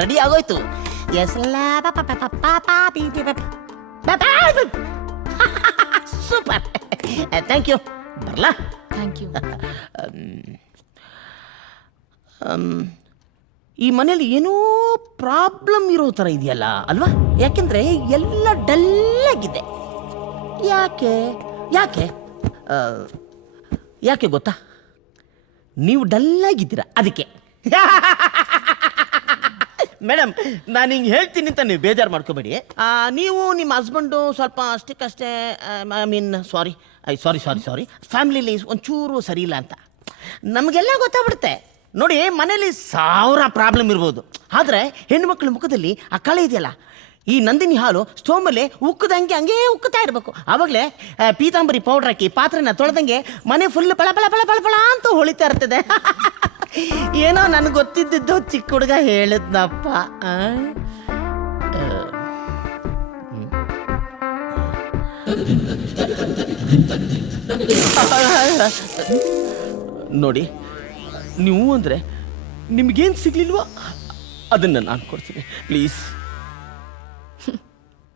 Ready ಆಗೋಯ್ತು. Super, thank you. ಬರಲಾ? Thank you. ಈ ಮನೇಲಿ ಏನೋ ಪ್ರಾಬ್ಲಮ್ ಇರೋ ಥರ ಇದೆಯಲ್ಲ ಅಲ್ವಾ? ಯಾಕೆಂದರೆ ಎಲ್ಲ ಡಲ್ ಆಗಿದೆ. ಯಾಕೆ ಯಾಕೆ ಯಾಕೆ ಗೊತ್ತಾ? ನೀವು ಡಲ್ಲಾಗಿದ್ದೀರಾ ಅದಕ್ಕೆ. ಮೇಡಮ್, ನಾನು ಹಿಂಗೆ ಹೇಳ್ತೀನಿ ಅಂತ ನೀವು ಬೇಜಾರು ಮಾಡ್ಕೋಬೇಡಿ. ನೀವು ನಿಮ್ಮ ಹಸ್ಬೆಂಡು ಸ್ವಲ್ಪ ಅಷ್ಟಕ್ಕಷ್ಟೇ, ಐ ಮೀನ್ ಸಾರಿ ಫ್ಯಾಮಿಲಿಲಿ ಒಂಚೂರು ಸರಿ ಇಲ್ಲ ಅಂತ ನಮಗೆಲ್ಲ ಗೊತ್ತಾಗ್ಬಿಡುತ್ತೆ. ನೋಡಿ, ಮನೇಲಿ 1000 ಪ್ರಾಬ್ಲಮ್ ಇರ್ಬೋದು, ಆದರೆ ಹೆಣ್ಮಕ್ಳ ಮುಖದಲ್ಲಿ ಆ ಕಳೆ ಇದೆಯಲ್ಲ, ಈ ನಂದಿನಿ ಹಾಲು ಸ್ಟೋಮಲ್ಲಿ ಉಕ್ಕದಂಗೆ ಹಂಗೇ ಉಕ್ಕುತ್ತಾ ಇರಬೇಕು. ಆವಾಗಲೇ ಪೀತಾಂಬರಿ ಪೌಡ್ರ್ ಹಾಕಿ ಪಾತ್ರೆನ ತೊಳೆದಂಗೆ ಮನೆ ಫುಲ್ ಪಳ ಪಳ ಪಳ ಪಳ ಪಳ ಅಂತ ಹೊಳಿತಾ ಇರ್ತದೆ. ಏನೋ ನನಗೆ ಗೊತ್ತಿದ್ದು ಚಿಕ್ಕ ಹುಡುಗ ಹೇಳಿದ್ನಪ್ಪ. ನೋಡಿ, ನೀವು ಅಂದರೆ ನಿಮಗೇನು ಸಿಗ್ಲಿಲ್ವೋ ಅದನ್ನು ನಾನು ಕೊಡ್ತೀನಿ, ಪ್ಲೀಸ್.